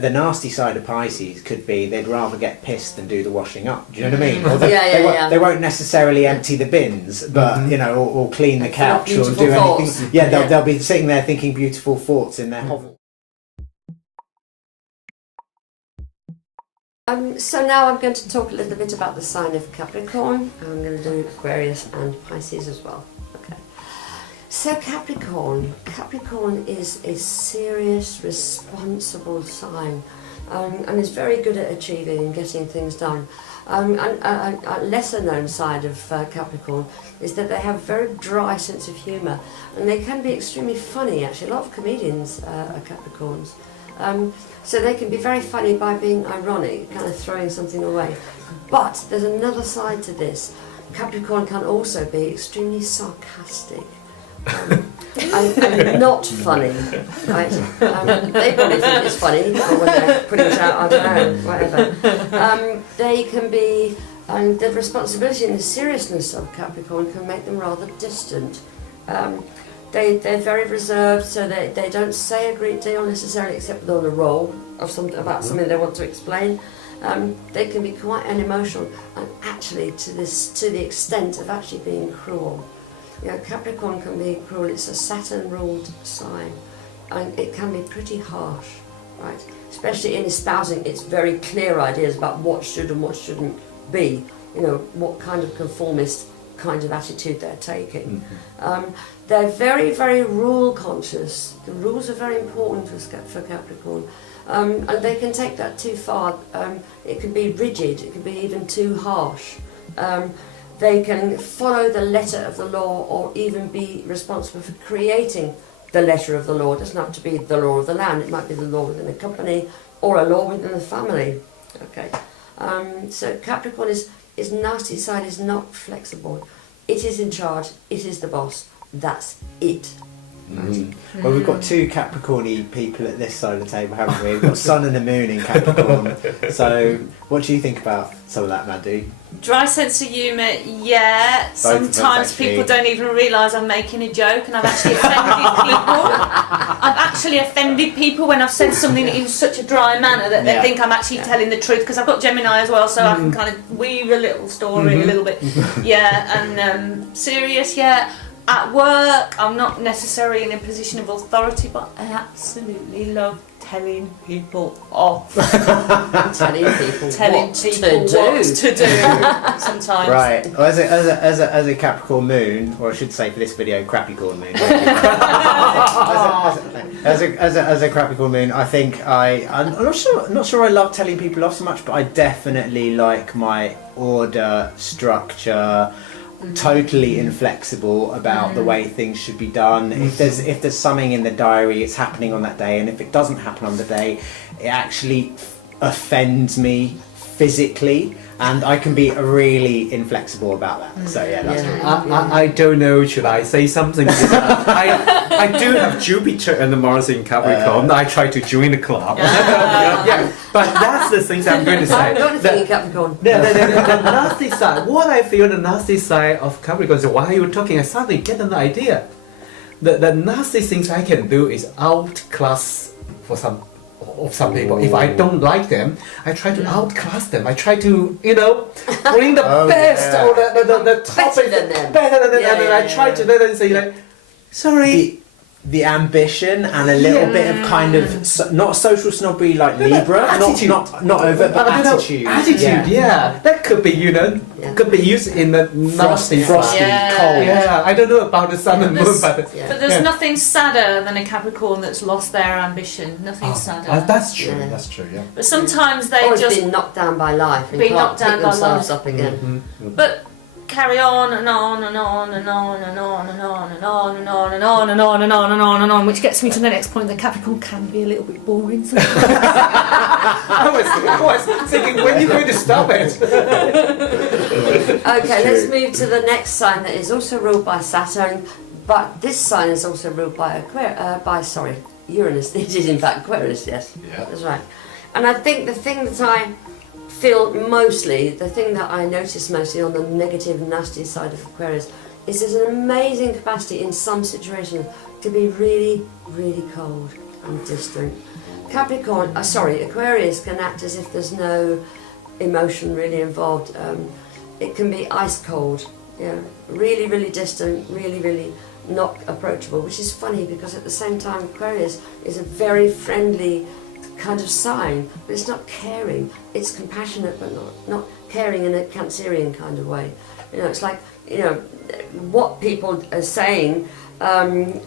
The nasty side of Pisces could be they'd rather get pissed than do the washing up. Do you know what I mean? Or they won't necessarily empty the bins, but you know, or clean the couch or do anything. Yeah, they'll be sitting there thinking beautiful thoughts in their hovel. So now I'm going to talk a little bit about the sign of Capricorn. I'm going to do Aquarius and Pisces as well. Okay. So Capricorn is a serious, responsible sign, and is very good at achieving and getting things done. And a lesser known side of Capricorn is that they have a very dry sense of humour, and they can be extremely funny actually. A lot of comedians are Capricorns. So they can be very funny by being ironic, kind of throwing something away. But there's another side to this. Capricorn can also be extremely sarcastic. And not funny, right? They probably think it's funny, or when they're putting it out, I don't know, whatever. They can be, and the responsibility and the seriousness of Capricorn can make them rather distant. They're very reserved, so they don't say a great deal necessarily, except on the roll of about something they want to explain. They can be quite unemotional, and actually to the extent of actually being cruel. You know, Capricorn can be cruel. It's a Saturn-ruled sign, and it can be pretty harsh, right? Especially in espousing its very clear ideas about what should and what shouldn't be. You know, what kind of conformist kind of attitude they're taking. They're very, very rule conscious. The rules are very important for Capricorn, and they can take that too far. It can be rigid. It can be even too harsh. They can follow the letter of the law, or even be responsible for creating the letter of the law. It doesn't have to be the law of the land. It might be the law within a company or a law within a family. Okay, so Capricorn is nasty side is not flexible. It is in charge. It is the boss. That's it. Well, we've got two Capricorn-y people at this side of the table, haven't we? We've got Sun and the Moon in Capricorn. So, what do you think about some of that, Madhu? Dry sense of humour, yeah. Sometimes people don't even realise I'm making a joke, and I've actually offended people. I've actually offended people when I've said something in such a dry manner that they think I'm actually telling the truth, because I've got Gemini as well, so I can kind of weave a little story a little bit. Yeah, and serious, yeah. At work, I'm not necessarily in a position of authority, but I absolutely love telling people off. telling people what to do sometimes. Right. Well, as a Capricorn Moon, or I should say for this video, Capricorn Moon. as a Capricorn Moon, I think I'm not sure I love telling people off so much, but I definitely like my order, structure. Totally inflexible about the way things should be done. If there's something in the diary, it's happening on that day, and if it doesn't happen on the day, it actually offends me physically, and I can be really inflexible about that. So yeah, that's really I don't know, should I say something? I do have Jupiter and Mars in Capricorn. I try to join the club. But that's the things I'm going to say. I've got anything in Capricorn. The nasty side, what I feel the nasty side of Capricorn is while you're talking, I suddenly get an idea. The nasty things I can do is outclass for some people. If I don't like them, I try to outclass them. I try to, bring the best or the top better than them. And I try to let them say like, sorry. The ambition and a little bit of kind of not social snobbery like Libra, not overt, but attitude. Attitude, yeah. That could be, could be used in the nasty, frosty, cold. Yeah, I don't know about the sun and moon, but there's nothing sadder than a Capricorn that's lost their ambition. Nothing sadder. That's true. Yeah. That's true. Yeah. But sometimes they just been knocked down by life and can't pick themselves up again. But carry on and on and on and on and on and on and on and on and on and on and on and on and on, which gets me to the next point, that Capricorn can be a little bit boring sometimes. I was thinking, when are you going to stop it? Okay, let's move to the next sign that is also ruled by Saturn, but this sign is also ruled by Uranus. It is in fact Aquarius, yes. Yeah. That's right. And I think the thing that I feel mostly, the thing that I notice mostly on the negative, nasty side of Aquarius is there's an amazing capacity in some situations to be really, really cold and distant. Aquarius can act as if there's no emotion really involved. It can be ice cold, really, really distant, really, really not approachable, which is funny because at the same time Aquarius is a very friendly kind of sign, but it's not caring. It's compassionate, but not caring in a Cancerian kind of way. It's like, what people are saying, in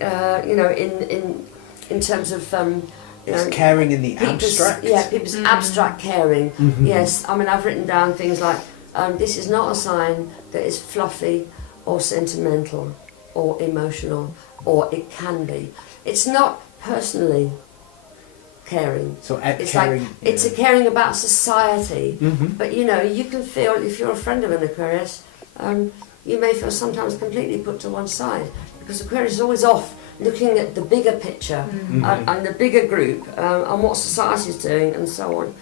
terms of, it's caring in the abstract. Yeah, people's abstract caring. Yes, I mean, I've written down things like, this is not a sign that is fluffy or sentimental or emotional, or it can be. It's not personally caring. So it's caring, like it's a caring about society. But you can feel, if you're a friend of an Aquarius, you may feel sometimes completely put to one side because Aquarius is always off looking at the bigger picture and the bigger group and what society is doing and so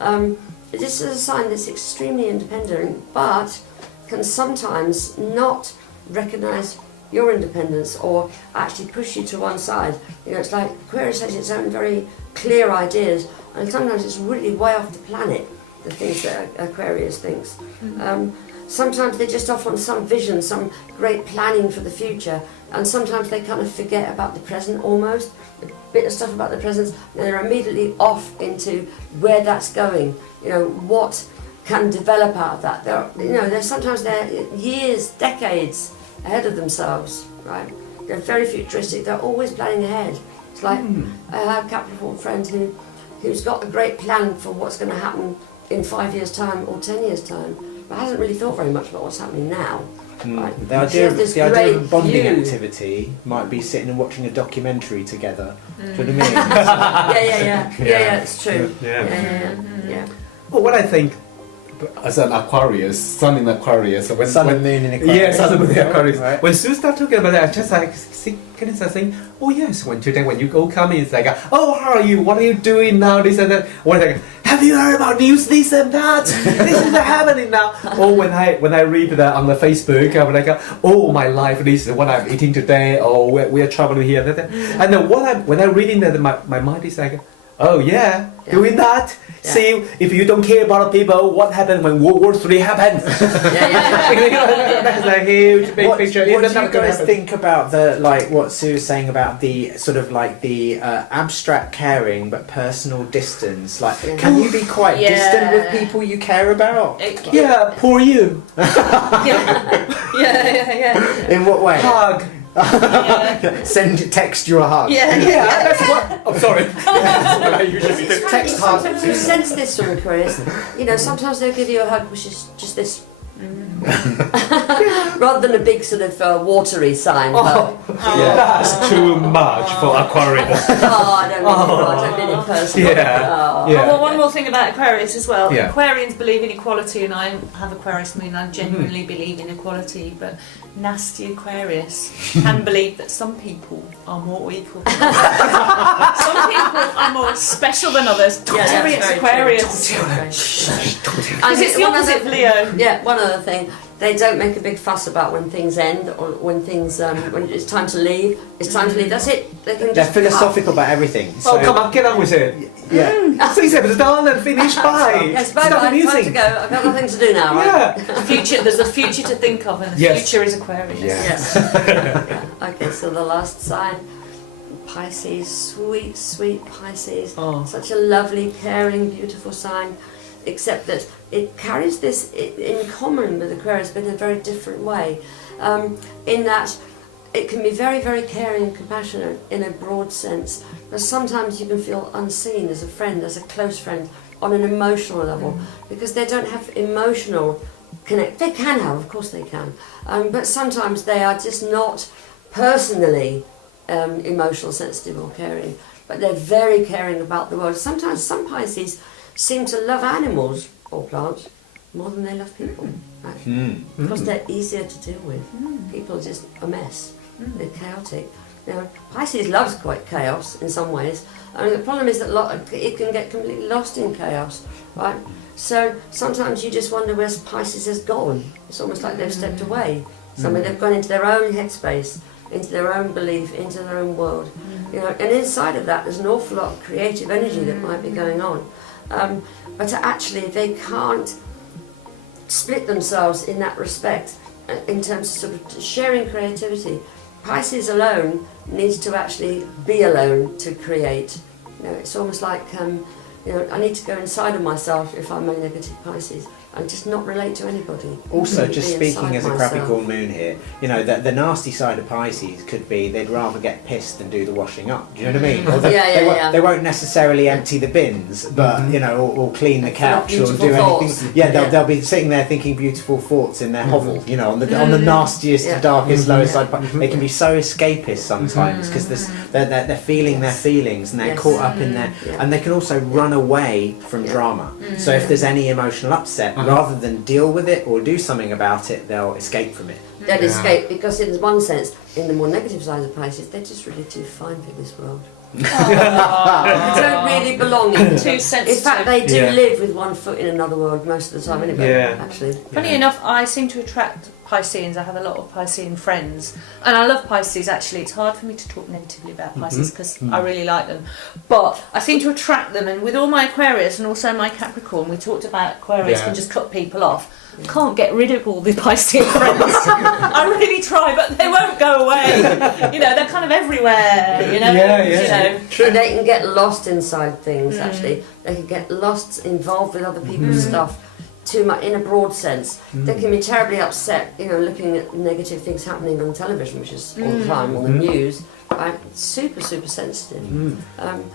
on. This is a sign that's extremely independent, but can sometimes not recognise your independence or actually push you to one side. It's like Aquarius has its own very clear ideas, and sometimes it's really way off the planet, the things that Aquarius thinks. Sometimes they're just off on some vision, some great planning for the future, and sometimes they kind of forget about the present almost, a bit of stuff about the present, and they're immediately off into where that's going, what can develop out of that. They're sometimes they're years, decades ahead of themselves, right? They're very futuristic, they're always planning ahead. It's like I have a Capricorn friend who's got a great plan for what's going to happen in 5 years' time or 10 years' time, but hasn't really thought very much about what's happening now. Right? The idea of bonding activity might be sitting and watching a documentary together. Do you know what I mean? Yeah, it's true. Yeah. Well, what I think, as an Aquarius, Sun in Aquarius, when Sun and Moon in Aquarius. Yeah, Sun and Moon in Aquarius. Right. When Sue started talking about it, I just like kind of saying, oh yes, when you go come in, it's like, oh, how are you? What are you doing now? This and that. Or like, have you heard about news? This and that. This is happening now. Or when I read that on the Facebook, I'm like, oh, my life. This is what I'm eating today. Or we are traveling here. And then when I'm reading that, my mind is like, oh yeah, doing that. Yeah. See, if you don't care about people, what happened when World War III happened? That's a huge big picture. What do you guys think about what Sue was saying about the sort of like the abstract caring but personal distance? Like, can you be quite distant with people you care about? Yeah, poor you. Yeah. In what way? Hug. Text you a hug. That's what. I'm sorry. Text hug. Sometimes you sense this from Aquarius. Sometimes they'll give you a hug, which is just this. Rather than a big sort of watery sign. That's too much for Aquarius. I don't mean it personally. Well, one more thing about Aquarius as well. Yeah. Aquarians believe in equality, and I have Aquarius moon. I genuinely believe in equality, but nasty Aquarius can believe that some people are more equal than others. Some people are more special than others. Aquarius. Because it's the opposite of Leo. Yeah, one other thing. They don't make a big fuss about when things end or when things when it's time to leave. It's time to leave. That's it. They're philosophical about everything. So, come on, get on with it. Yeah. 6 episodes done and finished. Bye. Yes, bye. Time to go. I've got nothing to do now. Right? There's a future to think of, and the future is Aquarius. Yes. Okay, so the last sign, Pisces, sweet Pisces. Such a lovely, caring, beautiful sign, except that it carries this in common with Aquarius, but in a very different way. In that it can be very, very caring and compassionate in a broad sense, but sometimes you can feel unseen as a friend, as a close friend, on an emotional level, because they don't have emotional connect. They can have, of course they can, but sometimes they are just not personally emotional, sensitive or caring, but they're very caring about the world. Sometimes some Pisces seem to love animals or plants more than they love people, right? Because they're easier to deal with. People are just a mess. They're chaotic. Pisces loves quite chaos in some ways. I mean, the problem is that it can get completely lost in chaos, right? So sometimes you just wonder where Pisces has gone. It's almost like they've stepped away. Somewhere they've gone into their own headspace, into their own belief, into their own world. You know, and inside of that, there's an awful lot of creative energy that might be going on. But actually, they can't split themselves in that respect in terms of, sort of sharing creativity. Pisces alone needs to actually be alone to create. You know, it's almost like you know, I need to go inside of myself if I'm a negative Pisces and just not relate to anybody. Also, Really just be speaking inside as a myself. Capricorn moon here, you know, the nasty side of Pisces could be they'd rather get pissed than do the washing up. Do you know what I mean? Or they won't necessarily empty the bins, but you know, or clean the couch or do anything. Yeah, they'll be sitting there thinking beautiful thoughts in their hovel. You know, on the nastiest, darkest, lowest side. They can be so escapist sometimes because they're feeling their feelings and they're caught up in there, and they can also run away from drama. So if there's any emotional upset, rather than deal with it or do something about it, they'll escape from it. They'd escape because, in one sense, in the more negative side of Pisces, they're just really too fine for this world. They don't really belong in it. Too sensitive. In fact, they do live with one foot in another world most of the time anyway, actually. Funny enough, I seem to attract Pisceans. I have a lot of Piscean friends. And I love Pisces, actually. It's hard for me to talk negatively about Pisces because I really like them. But I seem to attract them. And with all my Aquarius and also my Capricorn, we talked about Aquarius can just cut people off. Can't get rid of all the Piscean friends. I really try, but they won't go away. You know, they're kind of everywhere. You know, And they can get lost inside things. Actually, they can get lost, involved with other people's stuff too much in a broad sense. They can be terribly upset. You know, looking at negative things happening on television, which is all the time on the news. Right? Super sensitive.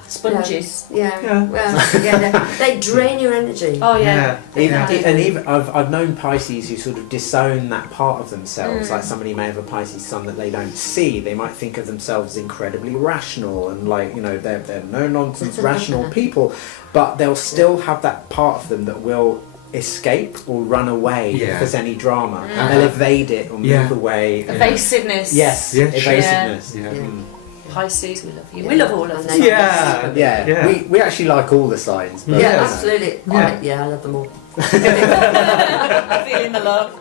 Sponges. They drain your energy. Oh yeah. Even I've known Pisces who sort of disown that part of themselves. Like somebody may have a Pisces sun that they don't see. They might think of themselves as incredibly rational and like, you know, they're no nonsense rational people, but they'll still have that part of them that will escape or run away if there's any drama. They'll evade it or move away. Evasiveness. Yes, evasiveness. Pisces, we love you. We love all of them. We actually like all the signs. But, absolutely. I love them all. Feeling the love.